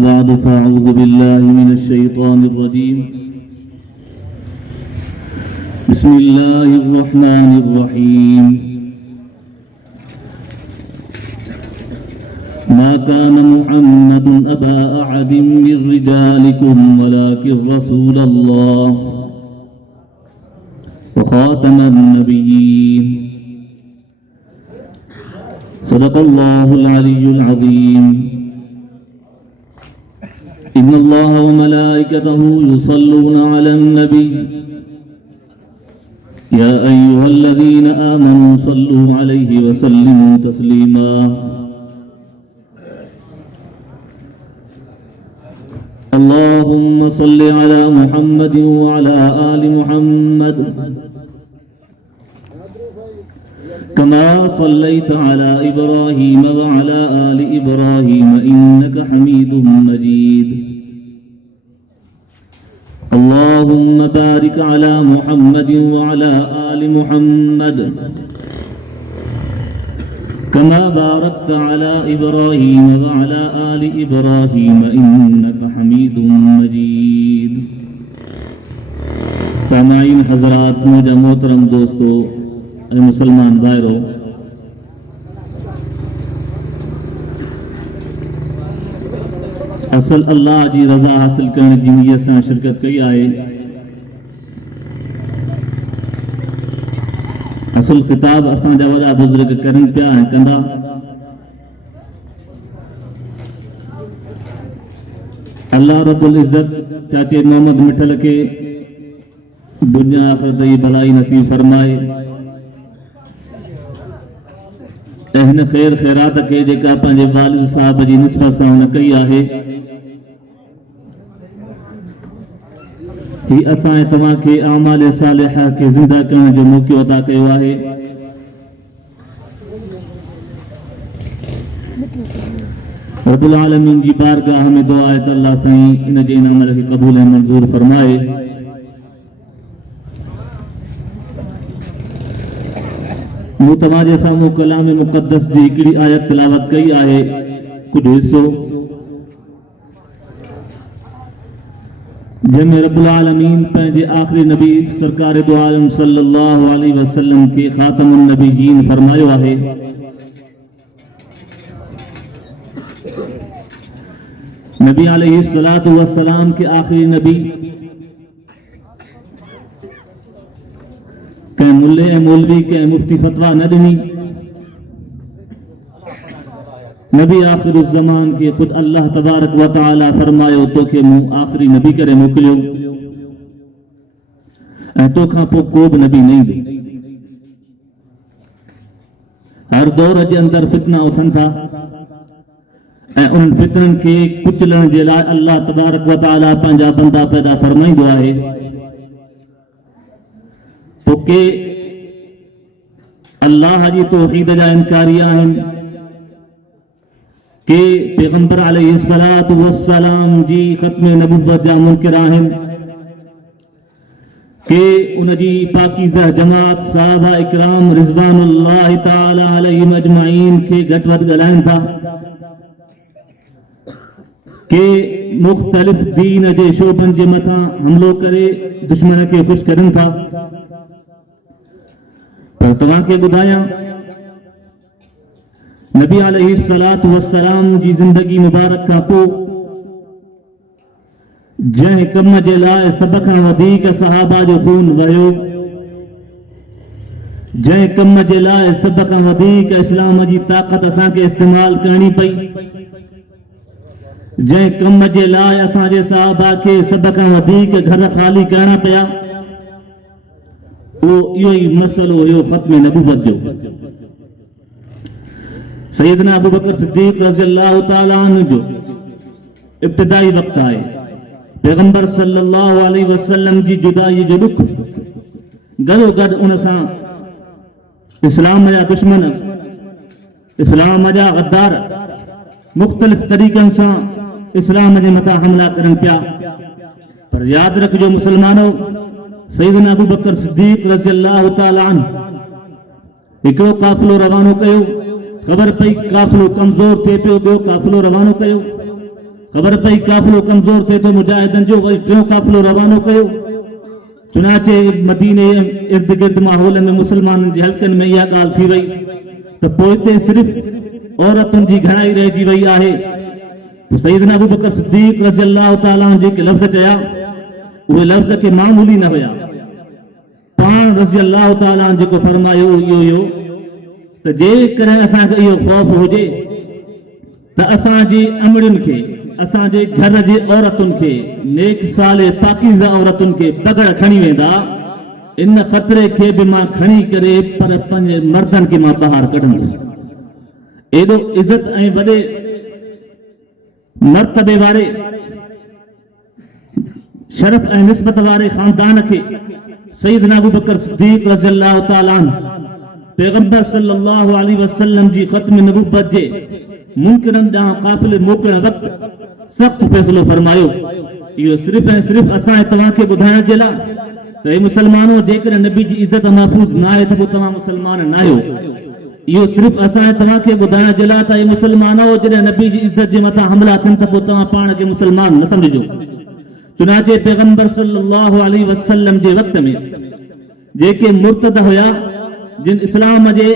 بعد فأعوذ بالله من الشيطان الرجيم بسم الله الرحمن الرحيم ما كان محمد أبا أحد من رجالكم ولكن رسول الله وخاتم النبيين صدق الله العلي العظيم إن الله وملائكته يصلون على النبي يا أيها الذين آمنوا صلوا عليه وسلموا تسليما اللهم صل على محمد وعلى آل محمد كما صليت على إبراهيم وعلى آل إبراهيم إنك حميد مجيد اللهم بارك على محمد وعلى آل محمد كما باركت على إبراهيم وعلى آل إبراهيم إنك حميد مجيد سامعین حضرات مجھے محترم دوستو اے مسلمان بھائیرو اصل اللہ جی رضا حاصل کرنے کی نیت سے شرکت کئی آئے اصل خطاب اساں جا وجہ بزرگ کرن پیا ہے کندا اللہ رب العزت چاچے محمد مٹھل کے دنیا آخرت یہ بھلائی نصیب فرمائے اہن خیر خیرات کے جیکا پنجے والد صاحب جی نسبت سے انہیں کئی آہے ہی اسائیں تمہاں کے اعمال صالحہ کے زندہ کرنے جو موقع عطا کیو آہے رب العالمین جی بارگاہ میں دعا ہے تو اللہ سائیں ان جے ان عمل کی قبول منظور فرمائے مو تمہارے سامو کلام مقدس جی کڑی آیت تلاوت کئی آہے کچھ حصو جن رب العالمین پہنجے آخری نبی سرکار دو عالم صلی اللہ علیہ وسلم کے خاتم النبیین فرمائے ہے نبی علیہ السلام کے آخری نبی کہ ملے مولوی کے مفتی فتوہ نہ دنی نبی آخر الزمان کی خود اللہ تبارک و تعالی فرمائے تو کہ آخری نبی کرے موکلیو تو کھاں پو کوب نبی نہیں دے ہر دور جے اندر فتنہ اٹھن تھا ان فتنن کے کچلن جے لائے اللہ تبارک و تعالی پنجا بندہ پیدا فرمائی دعا ہے تو کہ اللہ جی توحید جا انکاریاں ہیں کہ پیغمبر علیہ السلام جی ختم نبوت جا منکر آہن کہ ان جی پاکیزہ جماعت صحابہ اکرام رضوان اللہ تعالی علیہم اجمعین کے گھٹوت گلائن تھا کہ مختلف دین جے شعبن جے متھاں حملو کرے دشمن کے خوش کرن تھا پر تمہاں کے بدایاں نبی علیہ السلام جی زندگی مبارک کا پو جائیں کم جے لائے سبکاں ودیک صحابہ جو خون ویو جائیں کم جے لائے سبکاں ودیک اسلام جی طاقت اساں کے استعمال کرنی پئی جائیں کم جے لائے اساں جے صحابہ کے سبکاں ودیک گھر خالی کرنا پیا وہ یہی مسئلہ ہو ختم نبوت جو سیدنا ابو بکر صدیق رضی اللہ تعالیٰ عنہ جو ابتدائی وقت آئے پیغمبر صلی اللہ علیہ وسلم جی جدائی جو رکھ گڑو گڑ انساں اسلام جا دشمن اسلام جا غدار مختلف طریقن ساں اسلام جے متا حملہ کرن پیا پر یاد رکھ جو مسلمانوں سیدنا ابو بکر صدیق رضی اللہ تعالیٰ عنہ ایکو قافلو روانو کہو خبر پئی قافلو کمزور تھے پیو بیو قافلو روانو کہو ख़बर पई काफ़िलो कमज़ोर थिए थो मुजाहिदनि जो, वरी टियों काफ़िलो रवानो कयो। चुनाचे मदीने इर्द गिर्द माहौल में मुसलमाननि जे हल्कनि में इहा ॻाल्हि थी वई त पोइ हिते सिर्फ़ औरतुनि जी घणाई रहिजी वई आहे। सैयदना अबू बकर सिद्दीक़ रज़ी अल्लाह ताला अन्हु जेके लफ़्ज़ चया उहे लफ़्ज़ के मामूली न हुया। पाण रज़ी अल्लाह ताला अन्हु जेको फरमायो इहो इहो त जेकॾहिं असांखे इहो ख़ौफ़ हुजे त असांजी अमड़ियुनि खे, असांजे घर जे औरतुनि खे, नेक साले पाकीज़ा औरतुनि खे पगड़ खणी वेंदा, इन ख़तरे खे बि मां खणी करे पर पंहिंजे मर्दनि खे मां ॿाहिरि कढंदुसि। एॾो इज़त ऐं वॾे मर्तबे वारे शरफ़ ऐं निस्बत वारे ख़ानदान खे सैयदना अबू बकर सिद्दीक़ रज़ी अल्लाह ताला अन्हु पैगंबर सल्लल्लाहु अलैहि वसल्लम जी ख़त्म नबूवत जे मुनकिरनि ॾांहुं क़ाफ़िले मोकिलण वक़्तु सख़्तु फ़ैसिलो फरमायो। इहो सिर्फ़ ऐं सिर्फ़ असां तव्हांखे ॿुधाइण जे लाइ त हे मुसलमानो, जेकॾहिं नबी जी इज़त महफ़ूज़ न आहे त पोइ तव्हां मुसलमान न आहियो। इहो सिर्फ़ असां तव्हांखे ॿुधाइण जे लाइ त हे मुसलमानो, जॾहिं नबी जी इज़त जे मथां हमला थियनि त पोइ तव्हां पाण खे मुसलमान न सम्झिजो। चुनाचे पैगंबर सल्लल्लाहु अलैहि वसल्लम जे वक़्त में जेके मुर्तद हुया, जिन इस्लाम जे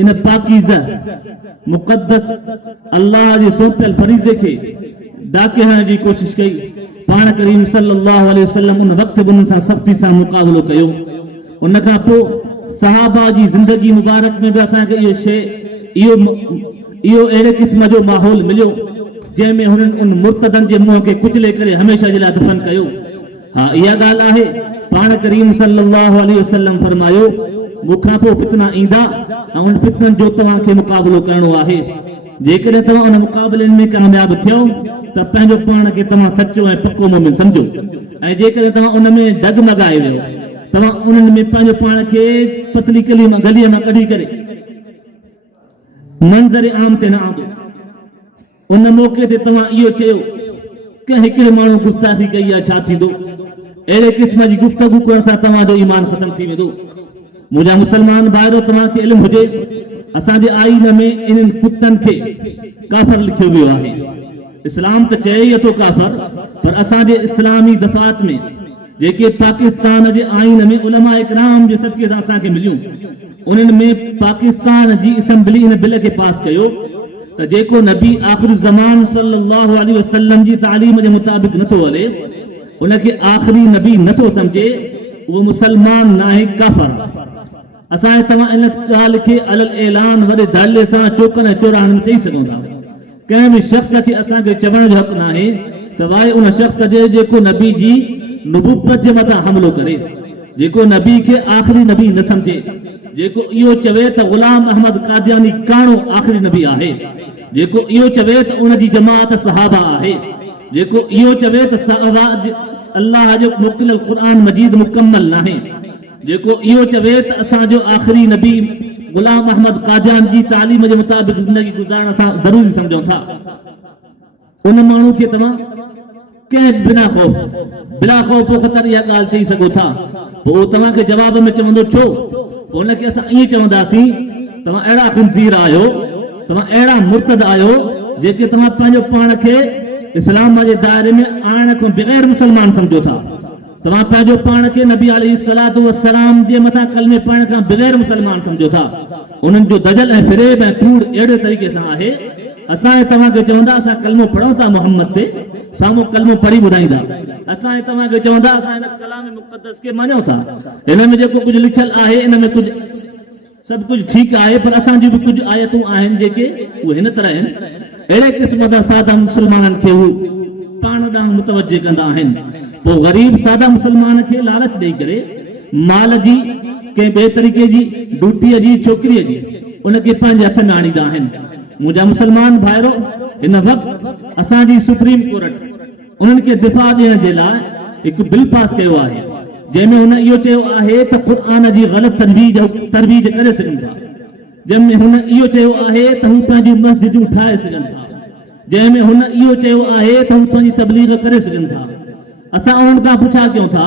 इन पाकीज़ा मुक़द्दस अल्लाह जे सौंपियल फरीज़े खे डाके हणण जी कोशिश कई, पाण करीम सल्लल्लाहु अलैहि वसल्लम उन वक़्त बि उन्हनि सां सख़्ती सां मुक़ाबिलो कयो। उन खां पोइ सहाबा जी ज़िंदगी मुबारक में बि असांखे इहो शइ, इहो अहिड़े क़िस्म जो माहौल मिलियो जंहिंमें हुननि उन मुर्तदनि जे मुंहं खे कुचले करे हमेशह जे लाइ दफ़न कयो। हा, इहा ॻाल्हि आहे, पाण करीम सल्लल्लाहु अलैहि वसल्लम फरमायो, मूंखां पोइ फितना ईंदा ऐं उन फितननि जो तव्हांखे मुक़ाबिलो करणो आहे। जेकॾहिं तव्हां उन मुक़ाबलनि में कामयाब थियो त पंहिंजो पाण खे तव्हां सचो ऐं पको मोमिन सम्झो, ऐं जेकॾहिं तव्हां उन में डगमगाए वियो, तव्हां उन्हनि में पंहिंजो पाण खे पतली गलीअ मां कढी करे मंज़र आम ते न आंदो, उन मौक़े ते तव्हां इहो चयो कंहिं हिकिड़े माण्हू गुस्ताखी कई आहे, छा थींदो? अहिड़े क़िस्म जी गुफ़्तगू करण सां तव्हांजो ईमान ख़तम थी वेंदो। मुंहिंजा मुसलमान भाइरो, तव्हांखे इल्मु हुजे, असांजे आईन में इन्हनि कुतनि खे काफ़र लिखियो वियो आहे। इस्लाम त चए ई थो काफ़र, पर असांजे इस्लामी दफ़ात में जेके पाकिस्तान जे आईन में उलमा इकराम जे सदके सां असांखे मिलियूं, उन्हनि में पाकिस्तान जी असेंबली इन बिल खे पास कयो त जेको नबी आख़िरी ज़मान सल्लल्लाहु अलैहि वसल्लम जी तालीम जे मुताबिक़ नथो हले, उनखे आख़िरी नबी नथो सम्झे, उहो मुसलमान न आहे, काफ़र। असां तव्हां इन ॻाल्हि खे अलल ऐलान वॾे दाले सां चोकन ऐं चौराहनि चई सघूं था। कंहिं बि शख़्स खे असांखे चवण जो हक़ न आहे सवाइ उन शख़्स जे जेको नबी जी नबूवत जे मथां हमलो करे, जेको नबी खे आख़िरी नबी न सम्झे, जेको इहो चवे त ग़ुलाम अहमद कादियानी काणो आख़िरी नबी आहे, जेको इहो चवे त उन जी जमात सहाबा आहे, जेको इहो चवे त अल्लाह जो मोकिलियल क़ुरान मजीद मुकम्मल नाहे, जेको इहो चवे त असांजो आख़िरी नबी ग़ुलाम अहमद कादियान जी तालीम जे मुताबिक़ ज़िंदगी गुज़ारण असां ज़रूरी सम्झूं था, उन माण्हू खे तव्हां कंहिं बिला ख़ौफ़ ख़तर इहा ॻाल्हि चई सघो था। पोइ तव्हांखे जवाब में चवंदो छो? पोइ हुनखे असां ईअं चवंदासीं, तव्हां अहिड़ा खंज़ीर आहियो, तव्हां अहिड़ा मुर्तद आहियो जेके तव्हां पंहिंजो पाण खे इस्लाम जे दायरे में आणण खां बग़ैर मुसलमान सम्झो था। तव्हां पंहिंजो पाण खे नबी अलैहिस्सलातु वस्सलाम जे मथां कलमे पढ़ण खां बग़ैर मुसलमान सम्झो था। उन्हनि जो दजल ऐं फ़रेब ऐं कूड़ अहिड़े तरीक़े सां आहे, असां तव्हांखे चवंदा असां कलमो पढ़ूं था मोहम्मद ते, साम्हूं कलमो पढ़ी ॿुधाईंदा। असां तव्हांखे चवंदा असां हिन कलाम मुक़द्दस खे मञूं था, हिन में जेको कुझु लिखियल आहे इन में कुझु सभु कुझु ठीकु आहे, पर असांजी बि कुझु आयतूं आहिनि जेके उहे हिन तरह आहिनि। अहिड़े क़िस्म जा सादा मुसलमाननि खे हू पाण ॾांहुं मुतवजे कंदा आहिनि। पोइ ग़रीब सादा मुसलमान खे लालच ॾेई करे माल जी कंहिं ॿिए तरीक़े जी ड्यूटीअ जी छोकिरीअ जी उनखे पंहिंजे हथ में आणींदा आहिनि। मुंहिंजा मुसलमान भाइरो, हिन वक़्तु असांजी सुप्रीम कोर्ट उन्हनि खे दिफ़ा ॾियण जे लाइ हिकु बिल पास कयो आहे, जंहिंमें हुन इहो चयो आहे त क़ुरान जी ग़लति तरवीज करे सघनि था, जंहिंमें हुन इहो चयो आहे त हू पंहिंजूं मस्जिदूं ठाहे सघनि था, जंहिंमें हुन इहो चयो आहे त हू पंहिंजी तबलीग करे सघनि था। असां उन्हनि खां पुछा कयूं था,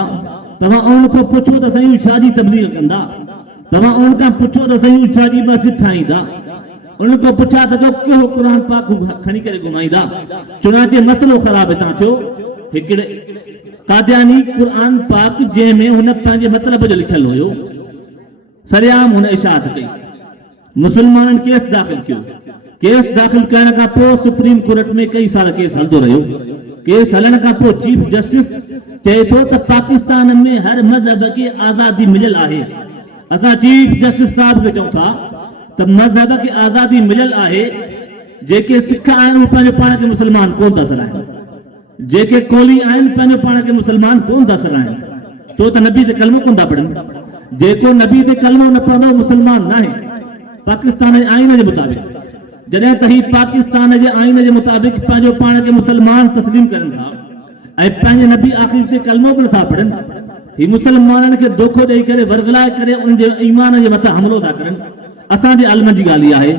तव्हां उन्हनि खां पुछो त साईं छा जी तबलीग कंदा, तव्हां उन्हनि खां पुछो त साईं छा जी मस्जिद ठाहींदा, उनको पुछा था कि कुरान पाक खणी करे घुमाईंदा चुनाचे मसलो ख़राब हितां थियो हिकिड़े कादियानी कुरान पाक जंहिंमें हुन पंहिंजे मतिलब जो लिखियल हुयो सरियाम हुन इशाद कई मुसलमान केस दाख़िल कयो केस दाख़िल करण खां पोइ सुप्रीम कोर्ट में कई साल केस हलंदो रहियो केस हलण खां पोइ चीफ जस्टिस चए थो त पाकिस्तान में हर मज़हब खे आज़ादी मिलियल आहे असां चीफ जस्टिस साहब खे चऊं था त मज़हब खे आज़ादी मिलियल आहे जेके सिख आहिनि उहे पंहिंजो पाण खे मुस्लमान कोन था सॾाइनि जेके कोली आहिनि पंहिंजो पाण खे मुस्लमान कोन था सॾाइनि छो त नबी ते कलमो कोन था पढ़नि जेको नबी ते कलमो न पढ़ंदो मुस्लमान न आहे पाकिस्तान जे आइन जे मुताबिक़ जॾहिं त ही पाकिस्तान जे आइन जे मुताबिक़ पंहिंजो पाण खे मुस्लमान तस्लीम करनि था ऐं पंहिंजे नबी आख़िर ते कलमो बि नथा पढ़नि ही मुसलमाननि खे धोखो ॾेई करे वरगलाए करे उन जे ईमान जे मथां हमिलो था करनि असांजे आलम जी ॻाल्हि इहा आहे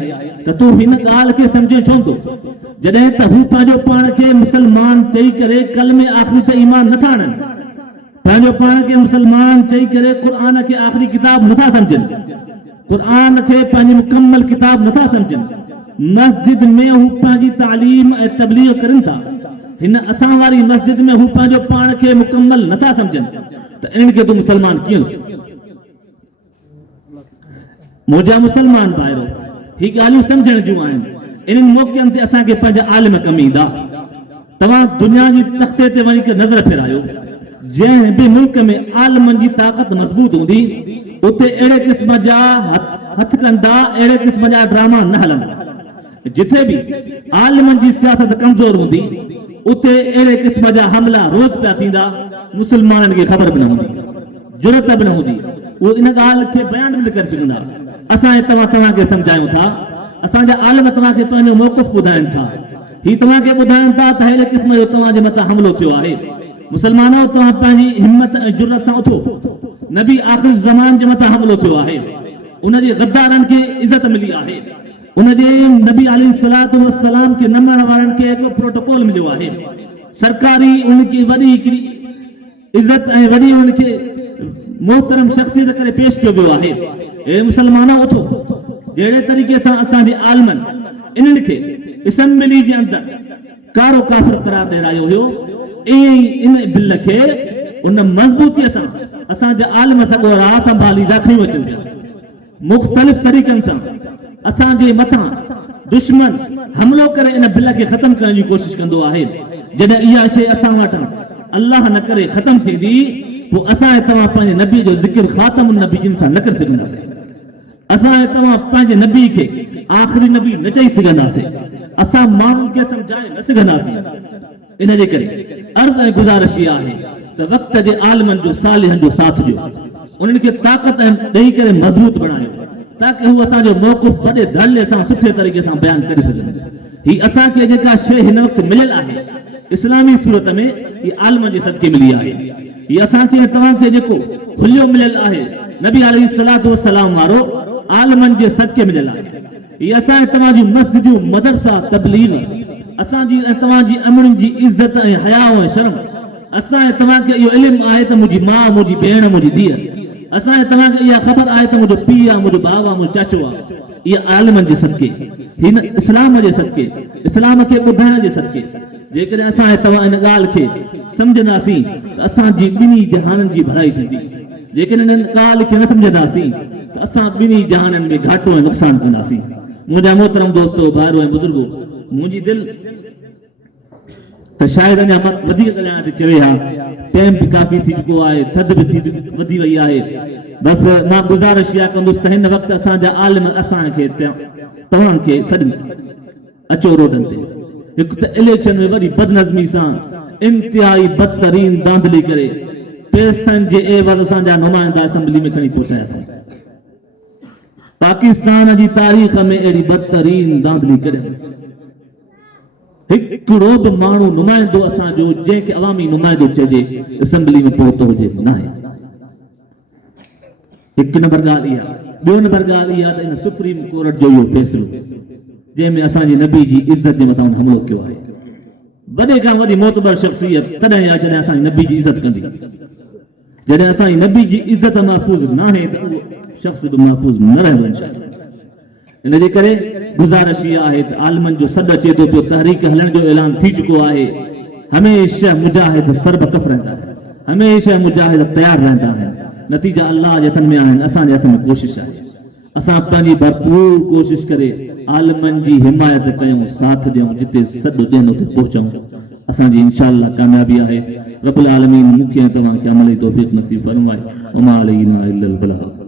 त तूं हिन ॻाल्हि खे सम्झे छो थो जॾहिं त हू पंहिंजो पाण खे मुसलमान चई करे कलमे आख़िरी ते ईमान नथा आणनि पंहिंजो पाण खे मुसलमान चई करे क़ुर खे आख़िरी किताब नथा सम्झनि क़ुर खे पंहिंजी मुकम्मल किताब नथा सम्झनि मस्जिद में हू पंहिंजी तालीम ऐं तबलीग करनि था हिन असां वारी मस्जिद में हू पंहिंजो पाण खे मुकम्मल नथा सम्झनि त इन्हनि खे तूं मुसलमान कीअं मुंहिंजा मुसलमान भाइरो ही ॻाल्हियूं सम्झण जूं आहिनि इन्हनि मौक़नि ते असांखे पंहिंजा आलिम कमु ईंदा तव्हां दुनिया जी तख़्ते ते वञी करे नज़र फेरायो जंहिं बि मुल्क में आलिमनि जी ताक़त मज़बूत हूंदी उते अहिड़े क़िस्म जा हथकंडा अहिड़े क़िस्म जा ड्रामा न हलंदा जिथे बि आलिमनि जी सियासत कमज़ोर हूंदी उते अहिड़े क़िस्म जा हमला रोज़ पिया थींदा मुसलमाननि खे ख़बर बि न हूंदी जुरत बि न हूंदी उहो इन ॻाल्हि खे बयान बि न करे सघंदा असां तव्हांखे सम्झायूं था असांजा आलिम तव्हांखे पंहिंजो मौक़िफ़ ॿुधाइनि था ही तव्हांखे ॿुधाइनि था त अहिड़े क़िस्म जो तव्हांजे मथां हमिलो थियो आहे मुसलमानो तव्हां पंहिंजी हिम्मत ऐं जुरत सां उथो नबी आख़िर ज़मान जे मथां हमिलो थियो आहे उनजे गद्दारनि खे इज़त मिली आहे उनजे नबी अलैहिस्सलातु वस्सलाम खे न मञण वारनि खे हिकिड़ो प्रोटोकॉल मिलियो आहे सरकारी उनखे वॾी हिकिड़ी इज़त ऐं वॾी उनखे मोहतरम शख़्सियत करे पेश कयो वियो आहे ए मुसलमानो उथो जहिड़े तरीक़े सां असांजे आलिमनि इन्हनि खे असेंबली जे अंदरि कारो काफ़िर करार ॾिरायो हुयो ईअं ई इन बिल खे उन मज़बूतीअ सां असांजा आलिम सॻो राह संभाली खयूं अचनि पिया मुख़्तलिफ़ तरीक़नि सां असांजे मथां दुश्मन हमिलो करे इन बिल खे ख़तमु करण जी कोशिशि कंदो आहे जॾहिं इहा शइ असां वटां अल्लाह न करे ख़तमु थींदी पोइ असां तव्हां पंहिंजे नबी जो ज़िक्र ख़ातमुन नबीयिन सां न करे सघंदासीं असां तव्हां पंहिंजे नबी खे आख़िरी नबी न चई सघंदासीं असां माण्हुनि खे सम्झाए न सघंदासीं इन जे करे अर्ज़ ऐं गुज़ारिश इहा आहे त वक़्त जे आलिमनि जो सालिहनि जो साथ ॾियो उन्हनि खे ताक़त ॾेई करे मज़बूत बणायो ताकि हू असांजो मौक़िफ़ वॾे धड़ल्ले सां सुठे तरीक़े सां बयानु करे सघनि ही असांखे जेका शइ हिन वक़्तु मिलियल आहे इस्लामी सूरत में ही आलिम जे सदके मिली आहे ही असांखे तव्हांखे जेको हुलियो मिलियल आहे नबी अलैहिस्सलातु वस्सलाम वारो आलिमनि जे सदके मिलियल आहे ही असांजे तव्हांजी मस्जिदूं मदरसा तबलीग असांजी ऐं तव्हांजी अमड़नि जी इज़त ऐं हया ऐं शर्म असांजे तव्हांखे इहो इल्मु आहे त मुंहिंजी माउ मुंहिंजी भेण मुंहिंजी धीअ असांजे तव्हांखे इहा ख़बर आहे त मुंहिंजो पीउ आहे मुंहिंजो भाउ आहे मुंहिंजो चाचो आहे इहा आलिमनि जे सदके हिन इस्लाम जे सदके इस्लाम खे ॿुधाइण जे सदके जेकॾहिं असां तव्हां इन ॻाल्हि खे सम्झंदासीं त असांजी ॿिन्ही जहाननि जी भलाई थींदी जेकॾहिं इन ॻाल्हि खे न सम्झंदासीं त असां ॿिन्ही जहाननि में घाटो ऐं नुक़सानु कंदासीं मुंहिंजा मोहतरम दोस्तो भाइरो ऐं बुज़ुर्गो मुंहिंजी दिलि त शायदि अञा वधीक ॻाल्हाइण ते चवे हा टाइम बि काफ़ी थी चुको आहे थधि बि थी वधी वई आहे बसि मां गुज़ारिश इहा कंदुसि त हिन वक़्तु असांजा आलिम असांखे तव्हांखे सॾनि अचो रोडनि ते हिकु त इलेक्शन में वरी बदनज़मी सां इंतिहाई बदतरीन दांधली करे पैसनि जे एवज़ असांजा नुमाइंदा असेंबली में खणी पहुचाया अथऊं पाकिस्तान जी तारीख़ में अहिड़ी बदतरीन दांधली करे हिकिड़ो बि माण्हू नुमाइंदो असांजो जंहिंखे अवामी नुमाइंदो चइजे असेंबली में पहुतो हुजे न आहे हिकु नंबर ॻाल्हि इहा ॿियो नंबर ॻाल्हि इहा त इन सुप्रीम कोर्ट जो इहो फ़ैसिलो जंहिंमें असांजी नबी जी इज़त जे मथां हमलो कयो आहे वॾे खां वॾी मोतबर शख़्सियत तॾहिं आहे जॾहिं असांजी नबी जी इज़त कंदी जॾहिं असांजी नबी जी इज़त महफ़ूज़ न आहे त उहो शख़्स बि महफ़ूज़ न रहंदो इनजे करे गुज़ारिश इहा आहे त आलमनि जो सॾु अचे थो पियो, तहरीक हलण जो ऐलान थी चुको आहे। हमेशह मुजाहिद सरबकफ रहंदा आहिनि, हमेशह मुजाहिद तयारु रहंदा आहिनि। नतीजा अल्लाह जे हथनि में आहिनि, असांजे हथ में कोशिशि आहे। असां पंहिंजी भरपूर कोशिशि करे आलमनि जी हिमायत कयूं, साथ ॾियूं, जिते सॾु ॾियनि उते पहुचूं। असांजी इंशाअल्लाह कामयाबी आहे। रब्बुल आलमीन मूंखे तव्हांखे अमल जी तौफ़ीक़ नसीब फरमाए। वमा अलैना इल्लल बलाग।